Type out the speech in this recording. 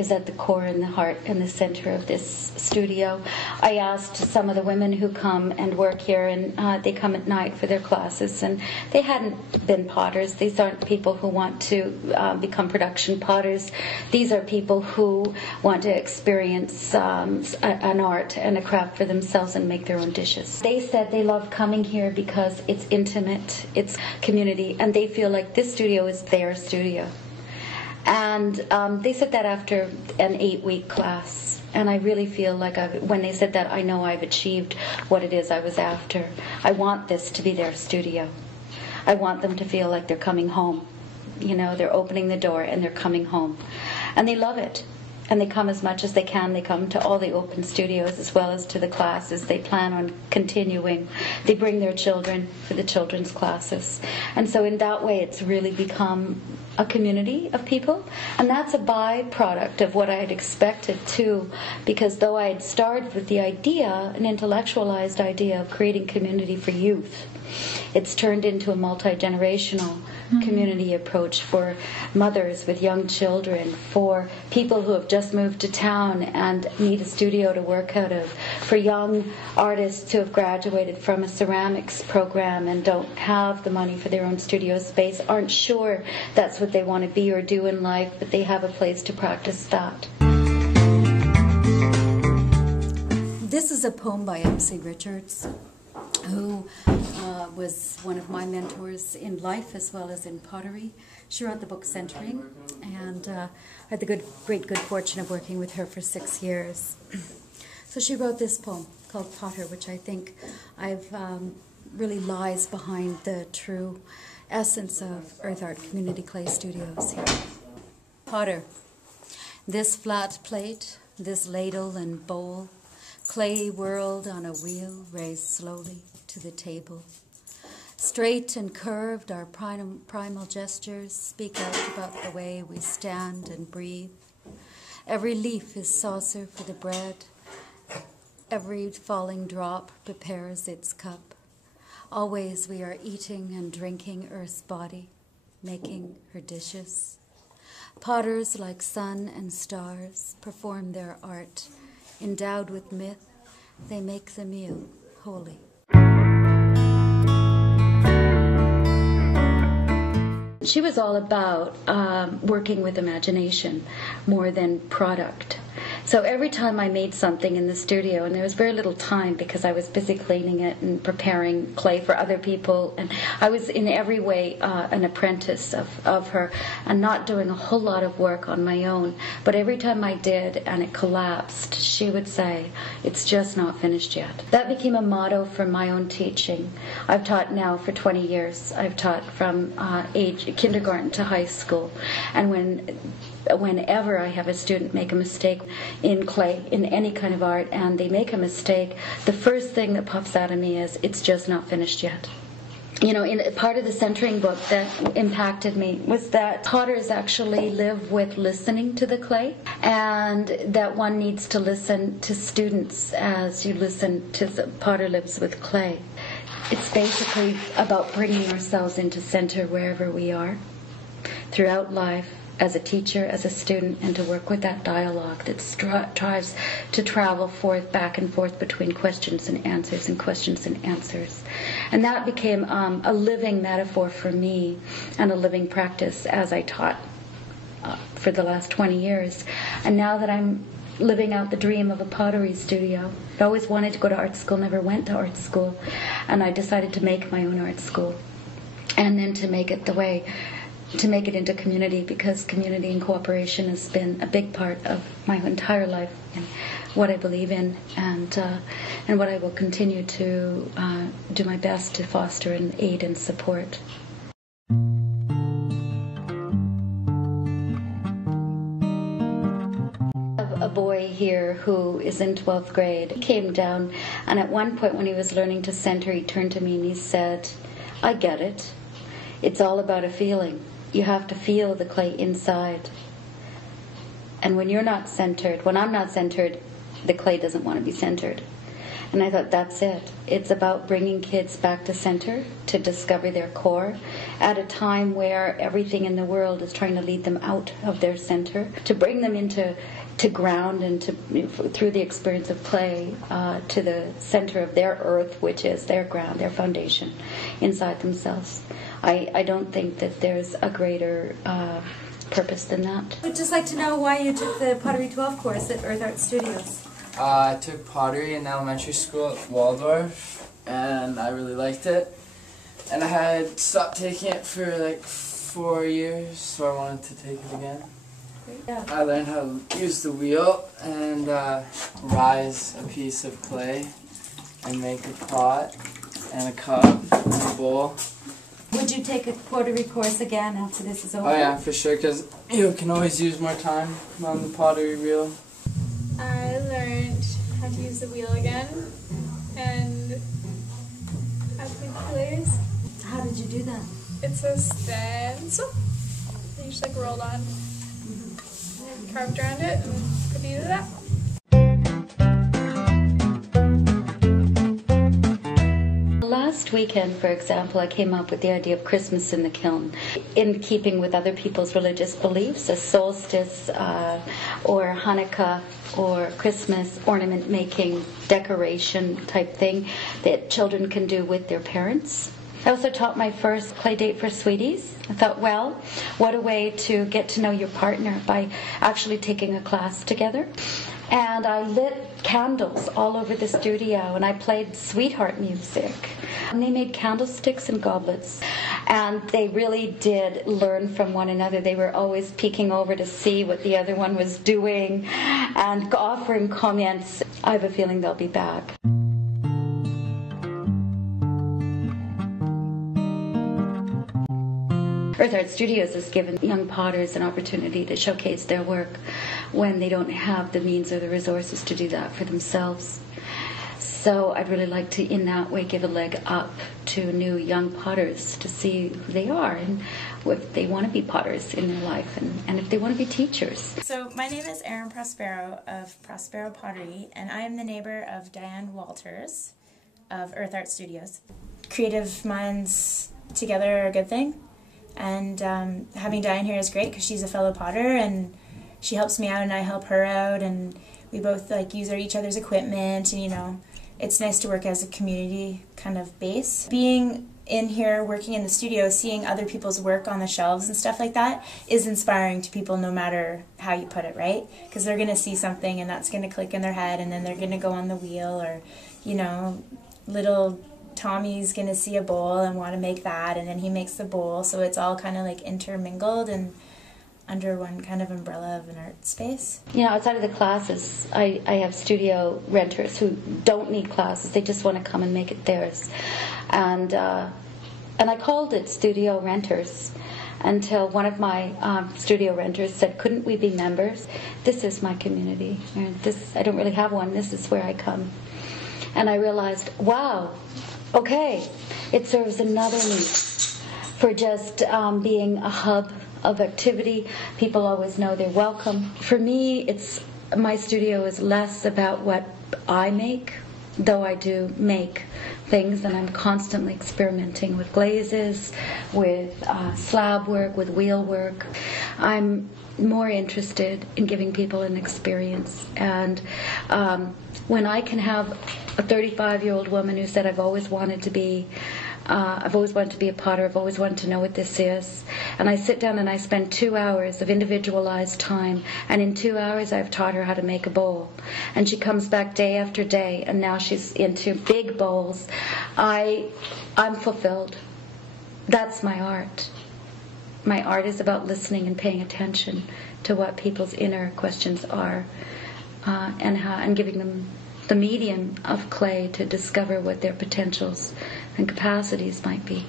is at the core and the heart and the center of this studio. I asked some of the women who come and work here, and they come at night for their classes, and they hadn't been potters. These aren't people who want to become production potters. These are people who want to experience an art and a craft for themselves and make their own dishes. They said they love coming here because it's intimate, it's community, and they feel like this studio is their studio. And they said that after an 8-week class. And I really feel like when they said that, I know I've achieved what it is I was after. I want this to be their studio. I want them to feel like they're coming home. You know, they're opening the door and they're coming home. And they love it. And they come as much as they can. They come to all the open studios as well as to the classes. They plan on continuing. They bring their children for the children's classes. And so in that way, it's really become a community of people. And that's a byproduct of what I had expected too, because though I had started with the idea, an intellectualized idea of creating community for youth, it's turned into a multi-generational community approach for mothers with young children, for people who have just moved to town and need a studio to work out of, for young artists who have graduated from a ceramics program and don't have the money for their own studio space, aren't sure that's what they want to be or do in life, but they have a place to practice that. This is a poem by M.C. Richards, who was one of my mentors in life as well as in pottery. She wrote the book Centering, and I had the great good fortune of working with her for 6 years. So she wrote this poem called Potter, which I think really lies behind the true essence of Earth Art Community Clay Studios here. Potter, this flat plate, this ladle and bowl, clay whirled on a wheel, raised slowly to the table. Straight and curved, our primal gestures speak out about the way we stand and breathe. Every leaf is saucer for the bread. Every falling drop prepares its cup. Always we are eating and drinking Earth's body, making her dishes. Potters like sun and stars perform their art. Endowed with myth, they make the meal holy. She was all about working with imagination more than product. So every time I made something in the studio, and there was very little time because I was busy cleaning it and preparing clay for other people, and I was in every way an apprentice of her and not doing a whole lot of work on my own. But every time I did and it collapsed, she would say, "It's just not finished yet." That became a motto for my own teaching. I've taught now for 20 years. I've taught from age kindergarten to high school, and whenever I have a student make a mistake in clay, in any kind of art, and they make a mistake, the first thing that pops out of me is, "It's just not finished yet." You know, in part of the Centering book that impacted me was that potters actually live with listening to the clay, and that one needs to listen to students as you listen to the potter lives with clay. It's basically about bringing ourselves into center wherever we are throughout life, as a teacher, as a student, and to work with that dialogue that strives to travel back and forth between questions and answers and questions and answers. And that became a living metaphor for me and a living practice as I taught for the last 20 years. And now that I'm living out the dream of a pottery studio, I always wanted to go to art school, never went to art school, and I decided to make my own art school, and then to make it into community, because community and cooperation has been a big part of my entire life and what I believe in, and what I will continue to do my best to foster and aid and support. A boy here who is in 12th grade. He came down, and at one point when he was learning to center, he turned to me and he said, "I get it. It's all about a feeling. You have to feel the clay inside. And when you're not centered, when I'm not centered, the clay doesn't want to be centered." And I thought, that's it. It's about bringing kids back to center, to discover their core, at a time where everything in the world is trying to lead them out of their center, to bring them into ground and through the experience of play to the center of their earth, which is their ground, their foundation inside themselves. I don't think that there's a greater purpose than that. I'd just like to know why you took the Pottery 12 course at Earth Art Studios. I took pottery in elementary school at Waldorf, and I really liked it. And I had stopped taking it for like 4 years, so I wanted to take it again. Yeah. I learned how to use the wheel and rise a piece of clay and make a pot and a cup and a bowl. Would you take a pottery course again after this is over? Oh yeah, for sure, because you can always use more time on the pottery wheel. I learned how to use the wheel again and how to make pillars. How did you do that? It's a stencil that you just like rolled on and carved around it and could use that. Last weekend, for example, I came up with the idea of Christmas in the kiln, in keeping with other people's religious beliefs, a solstice or Hanukkah or Christmas ornament making decoration type thing that children can do with their parents. I also taught my first play date for sweeties. I thought, well, what a way to get to know your partner by actually taking a class together. And I lit candles all over the studio, and I played sweetheart music. And they made candlesticks and goblets, and they really did learn from one another. They were always peeking over to see what the other one was doing and offering comments. I have a feeling they'll be back. Earth Art Studios has given young potters an opportunity to showcase their work when they don't have the means or the resources to do that for themselves. So I'd really like to, in that way, give a leg up to new young potters to see who they are and if they want to be potters in their life and if they want to be teachers. So my name is Erin Prospero of Prospero Pottery, and I am the neighbor of Diane Walters of Earth Art Studios. Creative minds together are a good thing. And having Diane here is great because she's a fellow potter and she helps me out and I help her out, and we both like use each other's equipment, and you know, it's nice to work as a community kind of base. Being in here working in the studio, seeing other people's work on the shelves and stuff like that is inspiring to people no matter how you put it, right? Because they're going to see something and that's going to click in their head, and then they're going to go on the wheel, or you know, little Tommy's going to see a bowl and want to make that, and then he makes the bowl, so it's all kind of like intermingled and under one kind of umbrella of an art space. You know, outside of the classes, I have studio renters who don't need classes, they just want to come and make it theirs. And I called it Studio Renters until one of my studio renters said, couldn't we be members? This is my community. I don't really have one, this is where I come. And I realized, wow, okay, it serves another need for just being a hub of activity. People always know they're welcome. For me, my studio is less about what I make, though I do make things, and I'm constantly experimenting with glazes, with slab work, with wheel work. I'm more interested in giving people an experience, and when I can have a 35-year-old woman who said, I've always wanted to be a potter, I've always wanted to know what this is, and I sit down and I spend 2 hours of individualized time, and in 2 hours I've taught her how to make a bowl, and she comes back day after day, and now she's into big bowls. I'm fulfilled. That's my art. My art is about listening and paying attention to what people's inner questions are, and giving them the medium of clay to discover what their potentials and capacities might be.